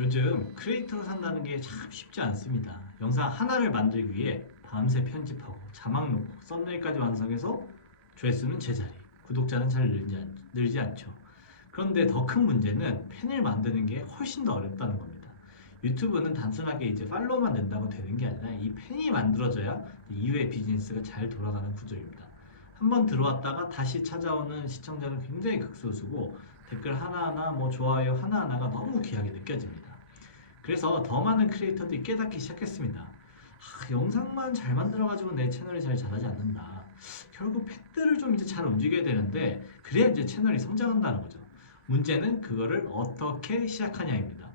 요즘 크리에이터로 산다는 게 참 쉽지 않습니다. 영상 하나를 만들기 위해 밤새 편집하고 자막 넣고 썸네일까지 완성해서 조회수는 제자리, 구독자는 잘 늘지 않죠. 그런데 더 큰 문제는 팬을 만드는 게 훨씬 더 어렵다는 겁니다. 유튜브는 단순하게 이제 팔로우만 된다고 되는 게 아니라 이 팬이 만들어져야 이후의 비즈니스가 잘 돌아가는 구조입니다. 한번 들어왔다가 다시 찾아오는 시청자는 굉장히 극소수고 댓글 하나하나 좋아요 하나하나가 너무 귀하게 느껴집니다. 그래서 더 많은 크리에이터들이 깨닫기 시작했습니다. 영상만 잘 만들어가지고 내 채널이 잘 자라지 않는다. 결국 팬들을 좀 이제 잘 움직여야 되는데 그래야 이제 채널이 성장한다는 거죠. 문제는 그거를 어떻게 시작하냐입니다.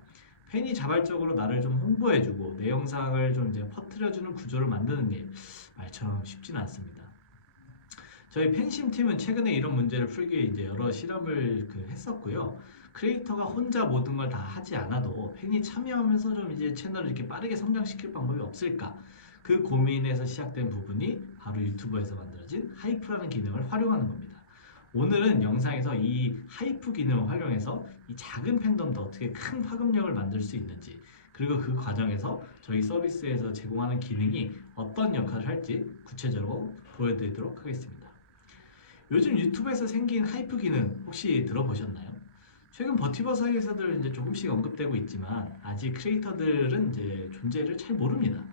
팬이 자발적으로 나를 좀 홍보해주고 내 영상을 좀 이제 퍼뜨려주는 구조를 만드는 게 말처럼 쉽지는 않습니다. 저희 팬심 팀은 최근에 이런 문제를 풀기 위해 이제 여러 실험을 했었고요. 크리에이터가 혼자 모든 걸 다 하지 않아도 팬이 참여하면서 좀 이제 채널을 이렇게 빠르게 성장시킬 방법이 없을까? 그 고민에서 시작된 부분이 바로 유튜브에서 만들어진 하이프라는 기능을 활용하는 겁니다. 오늘은 영상에서 이 하이프 기능을 활용해서 이 작은 팬덤도 어떻게 큰 파급력을 만들 수 있는지, 그리고 그 과정에서 저희 서비스에서 제공하는 기능이 어떤 역할을 할지 구체적으로 보여드리도록 하겠습니다. 요즘 유튜브에서 생긴 하이프 기능 혹시 들어보셨나요? 최근 버티버사에서들 이제 조금씩 언급되고 있지만 아직 크리에이터들은 이제 존재를 잘 모릅니다.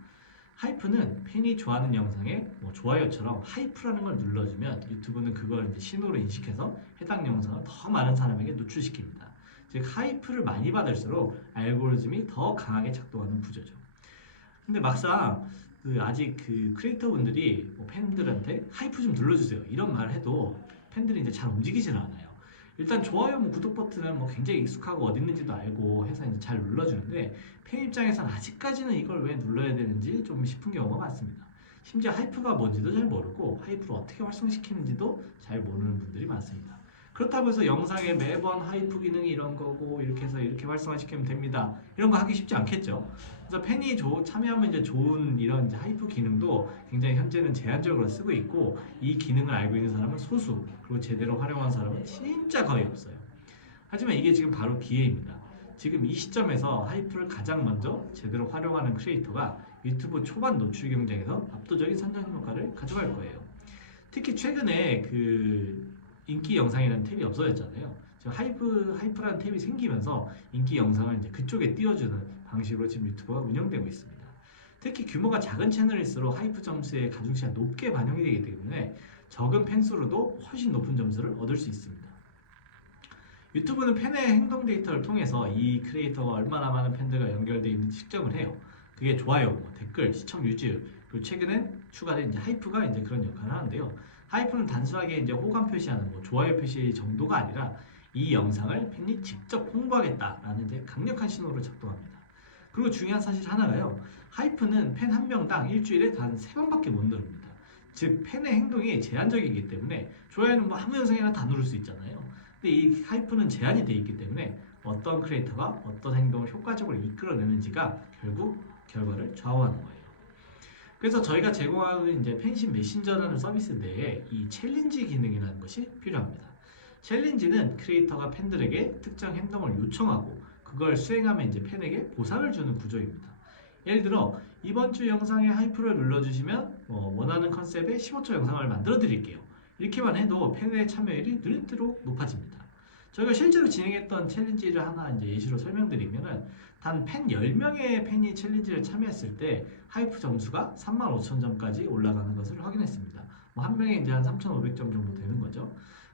하이프는 팬이 좋아하는 영상에 좋아요처럼 하이프라는 걸 눌러주면 유튜브는 그걸 이제 신호로 인식해서 해당 영상을 더 많은 사람에게 노출시킵니다. 즉 하이프를 많이 받을수록 알고리즘이 더 강하게 작동하는 구조죠. 근데 막상 아직 크리에이터 분들이 팬들한테 하이프 좀 눌러주세요 이런 말을 해도 팬들이 이제 잘 움직이지는 않아요. 일단 좋아요, 구독 버튼은 굉장히 익숙하고 어디 있는지도 알고 해서 이제 잘 눌러주는데 팬 입장에서는 아직까지는 이걸 왜 눌러야 되는지 좀 싶은 경우가 많습니다. 심지어 하이프가 뭔지도 잘 모르고 하이프를 어떻게 활성시키는지도 잘 모르는 분들이 많습니다. 그렇다고 해서 영상에 매번 하이프 기능이 이런 거고 이렇게 해서 이렇게 활성화시키면 됩니다. 이런 거 하기 쉽지 않겠죠. 그래서 팬이 참여하면 이제 좋은 이런 이제 하이프 기능도 굉장히 현재는 제한적으로 쓰고 있고 이 기능을 알고 있는 사람은 소수, 그리고 제대로 활용한 사람은 진짜 거의 없어요. 하지만 이게 지금 바로 기회입니다. 지금 이 시점에서 하이프를 가장 먼저 제대로 활용하는 크리에이터가 유튜브 초반 노출 경쟁에서 압도적인 선전 효과를 가져갈 거예요. 특히 최근에 인기 영상이라는 탭이 없어졌잖아요. 지금 하이프라는 탭이 생기면서 인기 영상을 이제 그쪽에 띄워주는 방식으로 지금 유튜브가 운영되고 있습니다. 특히 규모가 작은 채널일수록 하이프 점수의 가중치가 높게 반영이 되기 때문에 적은 팬수로도 훨씬 높은 점수를 얻을 수 있습니다. 유튜브는 팬의 행동 데이터를 통해서 이 크리에이터가 얼마나 많은 팬들과 연결되어 있는지 측정을 해요. 그게 좋아요, 댓글, 시청 유지율, 그리고 최근에 추가된 이제 하이프가 이제 그런 역할을 하는데요. 하이프는 단순하게 이제 호감 표시하는 좋아요 표시 정도가 아니라 이 영상을 팬이 직접 홍보하겠다라는 이제 강력한 신호로 작동합니다. 그리고 중요한 사실 하나가요. 하이프는 팬 한 명당 일주일에 단 3번밖에 못 누릅니다. 즉 팬의 행동이 제한적이기 때문에 좋아요는 아무 영상이나 다 누를 수 있잖아요. 근데 이 하이프는 제한이 되어 있기 때문에 어떤 크리에이터가 어떤 행동을 효과적으로 이끌어내는지가 결국 결과를 좌우하는 거예요. 그래서 저희가 제공하는 이제 팬심 메신저라는 서비스 내에 이 챌린지 기능이라는 것이 필요합니다. 챌린지는 크리에이터가 팬들에게 특정 행동을 요청하고 그걸 수행하면 이제 팬에게 보상을 주는 구조입니다. 예를 들어 이번 주 영상에 하이프를 눌러주시면 원하는 컨셉의 15초 영상을 만들어 드릴게요. 이렇게만 해도 팬의 참여율이 늘도록 높아집니다. 저희가 실제로 진행했던 챌린지를 하나 이제 예시로 설명드리면은 단 팬 10명의 팬이 챌린지를 참여했을 때 하이프 점수가 35,000점까지 올라가는 것을 확인했습니다. 한 명에 이제 한 3,500점 정도 되는 거죠.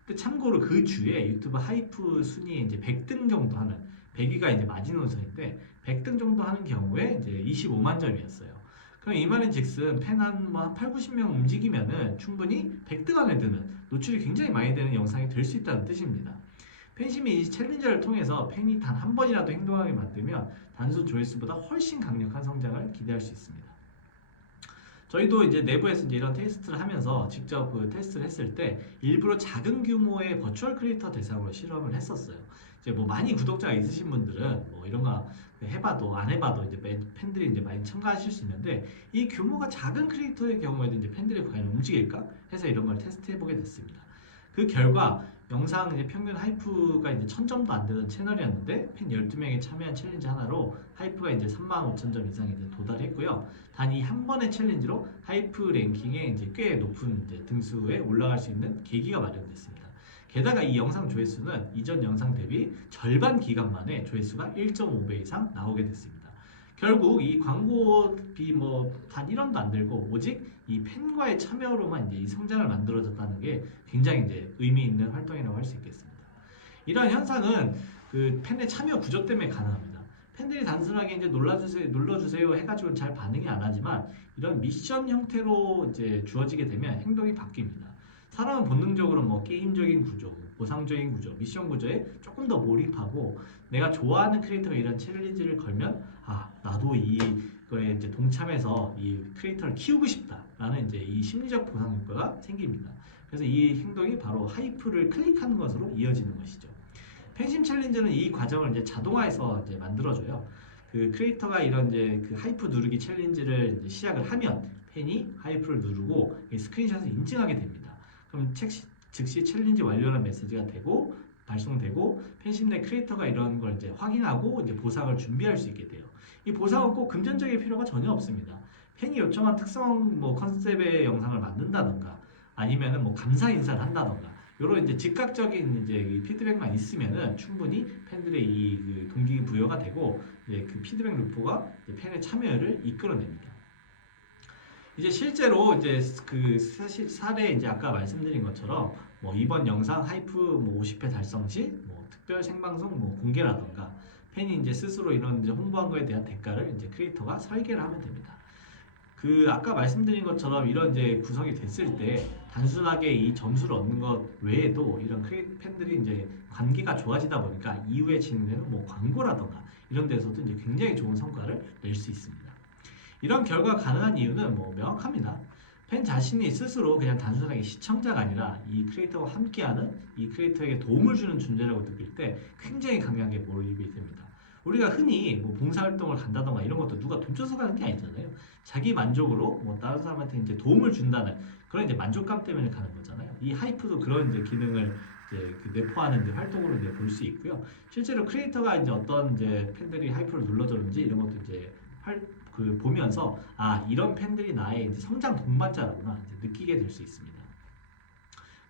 근데 참고로 그 주에 유튜브 하이프 순위에 이제 100등 정도 하는 100위가 이제 마지노선인데 100등 정도 하는 경우에 이제 25만 점이었어요. 그럼 이 말인 즉슨 팬 한 8, 90명 움직이면은 충분히 100등 안에 드는 노출이 굉장히 많이 되는 영상이 될 수 있다는 뜻입니다. 팬심이 이 챌린저를 통해서 팬이 단 한 번이라도 행동하게 만들면 단순 조회수보다 훨씬 강력한 성장을 기대할 수 있습니다. 저희도 이제 내부에서 이제 이런 테스트를 하면서 직접 테스트를 했을 때 일부러 작은 규모의 버추얼 크리에이터 대상으로 실험을 했었어요. 이제 많이 구독자가 있으신 분들은 이런 거 해봐도 안 해봐도 이제 팬들이 이제 많이 참가하실 수 있는데 이 규모가 작은 크리에이터의 경우에도 이제 팬들이 과연 움직일까 해서 이런 걸 테스트해보게 됐습니다. 그 결과 영상 이제 평균 하이프가 이제 1000점도 안 되던 채널이었는데 팬 12명이 참여한 챌린지 하나로 하이프가 이제 35,000점 이상 이제 도달했고요. 단 이 한 번의 챌린지로 하이프 랭킹에 이제 꽤 높은 이제 등수에 올라갈 수 있는 계기가 마련됐습니다. 게다가 이 영상 조회수는 이전 영상 대비 절반 기간 만에 조회수가 1.5배 이상 나오게 됐습니다. 결국 이 광고비 뭐 단 1원도 안 들고 오직 이 팬과의 참여로만 이제 이 성장을 만들어졌다는 게 굉장히 이제 의미 있는 활동이라고 할 수 있겠습니다. 이러한 현상은 그 팬의 참여 구조 때문에 가능합니다. 팬들이 단순하게 이제 눌러주세요 해가지고 잘 반응이 안 하지만 이런 미션 형태로 이제 주어지게 되면 행동이 바뀝니다. 사람은 본능적으로 뭐 게임적인 구조, 보상적인 구조, 미션 구조에 조금 더 몰입하고 내가 좋아하는 크리에이터가 이런 챌린지를 걸면 아 나도 이거에 이제 동참해서 이 크리에이터를 키우고 싶다라는 이제 이 심리적 보상 효과가 생깁니다. 그래서 이 행동이 바로 하이프를 클릭하는 것으로 이어지는 것이죠. 팬심 챌린지는 이 과정을 이제 자동화해서 이제 만들어줘요. 그 크리에이터가 이런 이제 그 하이프 누르기 챌린지를 이제 시작을 하면 팬이 하이프를 누르고 이 스크린샷을 인증하게 됩니다. 그럼 즉시 챌린지 완료라는 메시지가 되고 발송되고 팬심 내 크리에이터가 이런 걸 이제 확인하고 이제 보상을 준비할 수 있게 돼요. 이 보상은 꼭 금전적일 필요가 전혀 없습니다. 팬이 요청한 특성 뭐 컨셉의 영상을 만든다던가 아니면은 뭐 감사 인사를 한다던가 이런 이제 즉각적인 이제 이 피드백만 있으면은 충분히 팬들의 그 동기부여가 되고 이제 그 피드백 루프가 이제 팬의 참여를 이끌어냅니다. 이제 실제로 이제 그 사실 사례 이제 아까 말씀드린 것처럼 뭐 이번 영상 하이프 뭐 50회 달성 시 뭐 특별 생방송 뭐 공개라던가 팬이 이제 스스로 이런 이제 홍보한 거에 대한 대가를 이제 크리에이터가 설계를 하면 됩니다. 그 아까 말씀드린 것처럼 이런 이제 구성이 됐을 때 단순하게 이 점수를 얻는 것 외에도 이런 팬들이 이제 관계가 좋아지다 보니까 이후에 진행되는 뭐 광고라던가 이런 데서도 이제 굉장히 좋은 성과를 낼 수 있습니다. 이런 결과가 가능한 이유는 뭐 명확합니다. 팬 자신이 스스로 그냥 단순하게 시청자가 아니라 이 크리에이터와 함께하는 이 크리에이터에게 도움을 주는 존재라고 느낄 때 굉장히 강하게 몰입이 됩니다. 우리가 흔히 뭐 봉사활동을 간다던가 이런 것도 누가 돈 줘서 가는 게 아니잖아요. 자기 만족으로 뭐 다른 사람한테 이제 도움을 준다는 그런 이제 만족감 때문에 가는 거잖아요. 이 하이프도 그런 이제 기능을 이제 그 내포하는 이제 활동으로 이제 볼 수 있고요. 실제로 크리에이터가 이제 어떤 이제 팬들이 하이프를 눌러줬는지 이런 것도 이제 보면서 아 이런 팬들이 나의 이제 성장 동반자라구나 이제 느끼게 될 수 있습니다.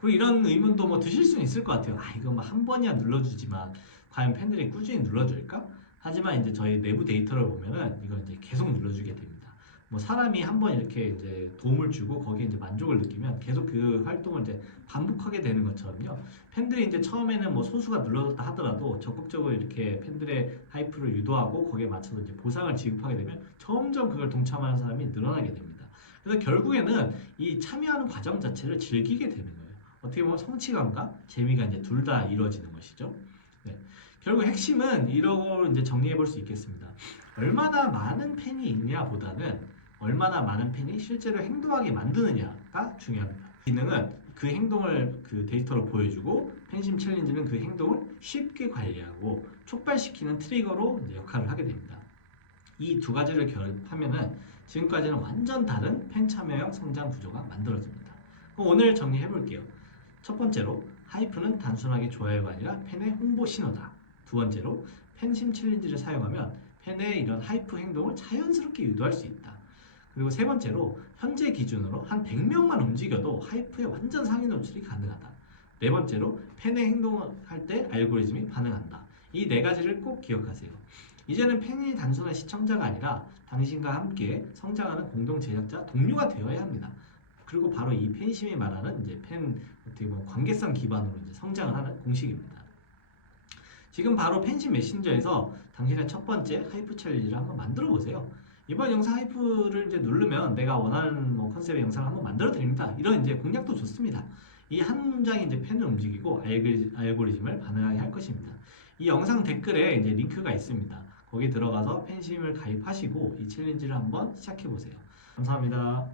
그리고 이런 의문도 뭐 드실 수는 있을 것 같아요. 아 이거 뭐 한 번이야 눌러주지만 과연 팬들이 꾸준히 눌러줄까? 하지만 이제 저희 내부 데이터를 보면은 이걸 이제 계속 눌러주게 됩니다. 뭐 사람이 한 번 이렇게 이제 도움을 주고 거기에 이제 만족을 느끼면 계속 그 활동을 이제 반복하게 되는 것처럼요. 팬들이 이제 처음에는 뭐 소수가 눌러줬다 하더라도 적극적으로 이렇게 팬들의 하이프를 유도하고 거기에 맞춰서 이제 보상을 지급하게 되면 점점 그걸 동참하는 사람이 늘어나게 됩니다. 그래서 결국에는 이 참여하는 과정 자체를 즐기게 되는 거예요. 어떻게 보면 성취감과 재미가 이제 둘 다 이루어지는 것이죠. 네. 결국 핵심은 이러고 이제 정리해 볼 수 있겠습니다. 얼마나 많은 팬이 있냐보다는 얼마나 많은 팬이 실제로 행동하게 만드느냐가 중요합니다. 기능은 그 행동을 그 데이터로 보여주고 팬심 챌린지는 그 행동을 쉽게 관리하고 촉발시키는 트리거로 이제 역할을 하게 됩니다. 이 두 가지를 결합하면은 지금까지는 완전 다른 팬 참여형 성장 구조가 만들어집니다. 그럼 오늘 정리해 볼게요. 첫 번째로 하이프는 단순하게 좋아요가 아니라 팬의 홍보 신호다. 두 번째로 팬심 챌린지를 사용하면 팬의 이런 하이프 행동을 자연스럽게 유도할 수 있다. 그리고 세 번째로 현재 기준으로 한 100명만 움직여도 하이프의 완전 상위 노출이 가능하다. 네 번째로 팬의 행동을 할 때 알고리즘이 반응한다. 이 네 가지를 꼭 기억하세요. 이제는 팬이 단순한 시청자가 아니라 당신과 함께 성장하는 공동 제작자, 동료가 되어야 합니다. 그리고 바로 이 팬심이 말하는 이제 팬 어떻게 보면 관계성 기반으로 이제 성장을 하는 공식입니다. 지금 바로 팬심 메신저에서 당신의 첫 번째 하이프 챌린지를 한번 만들어 보세요. 이번 영상 하이프를 이제 누르면 내가 원하는 뭐 컨셉의 영상을 한번 만들어 드립니다. 이런 이제 공략도 좋습니다. 이 한 문장이 이제 팬을 움직이고 알고리즘을 반응하게 할 것입니다. 이 영상 댓글에 이제 링크가 있습니다. 거기 들어가서 팬심을 가입하시고 이 챌린지를 한번 시작해 보세요. 감사합니다.